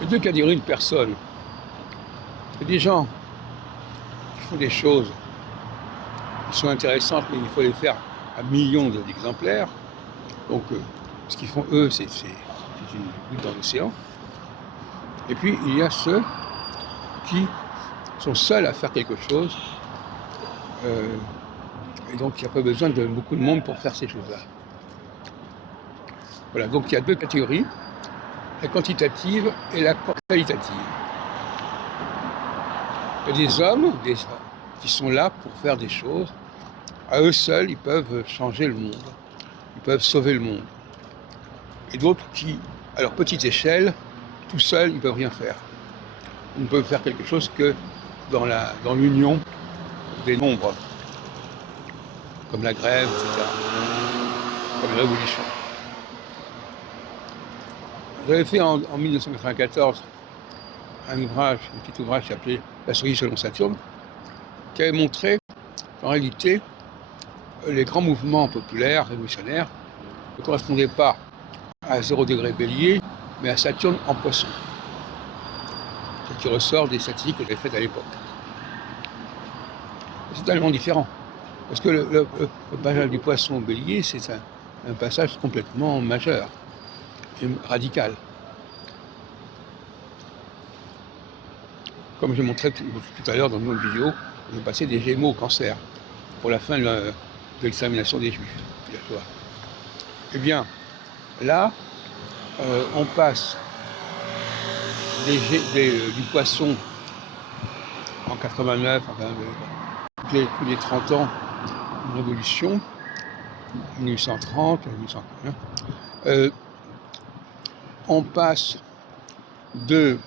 Les deux catégories de personnes. Il y a des gens qui font des choses qui sont intéressantes, mais il faut les faire à millions d'exemplaires. Donc, ce qu'ils font, eux, c'est une goutte dans l'océan. Et puis, il y a ceux qui sont seuls à faire quelque chose. Et donc, il n'y a pas besoin de beaucoup de monde pour faire ces choses-là. Voilà, donc il y a deux catégories, la quantitative et la qualitative. Il y a des hommes qui sont là pour faire des choses. À eux seuls, ils peuvent changer le monde. Ils peuvent sauver le monde. Et d'autres qui, à leur petite échelle, tout seuls, ils ne peuvent rien faire. Ils ne peuvent faire quelque chose que dans l'union des nombres, comme la grève, etc., comme la révolution. J'avais fait en 1994 un petit ouvrage qui s'appelait La souris selon Saturne, qui avait montré qu'en réalité, les grands mouvements populaires, révolutionnaires, ne correspondaient pas à 0 degré Bélier, mais à Saturne en Poisson. Ce qui ressort des statistiques que j'avais faites à l'époque. C'est totalement différent. Parce que le passage du Poisson au Bélier, c'est un passage complètement majeur et radical. Comme je montrais tout à l'heure dans une autre vidéo, on est passé des Gémeaux au Cancer pour la fin de l'extermination des Juifs. Eh bien, là, on passe du Poisson en 89, enfin, tous les 30 ans de révolution, 1830, 1841, on passe de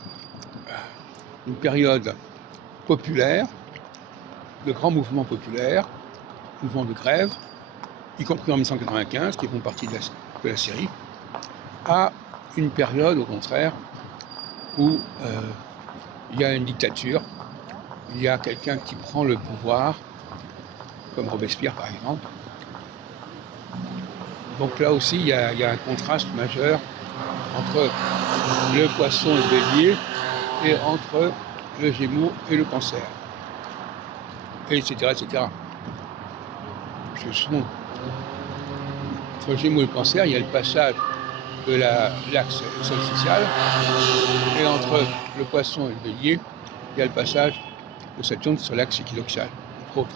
une période populaire, de grands mouvements populaires, mouvements de grève, y compris en 1995, qui font partie de la série, à une période, au contraire, où il y a une dictature, il y a quelqu'un qui prend le pouvoir, comme Robespierre par exemple. Donc là aussi, il y a un contraste majeur entre le Poisson et le Bélier, et entre le Gémeaux et le Cancer, etc., etc. Ce sont, entre le Gémeaux et le Cancer, il y a le passage de l'axe solsticial, et entre le Poisson et le Bélier, il y a le passage de Saturne sur l'axe équinoxial, entre autres.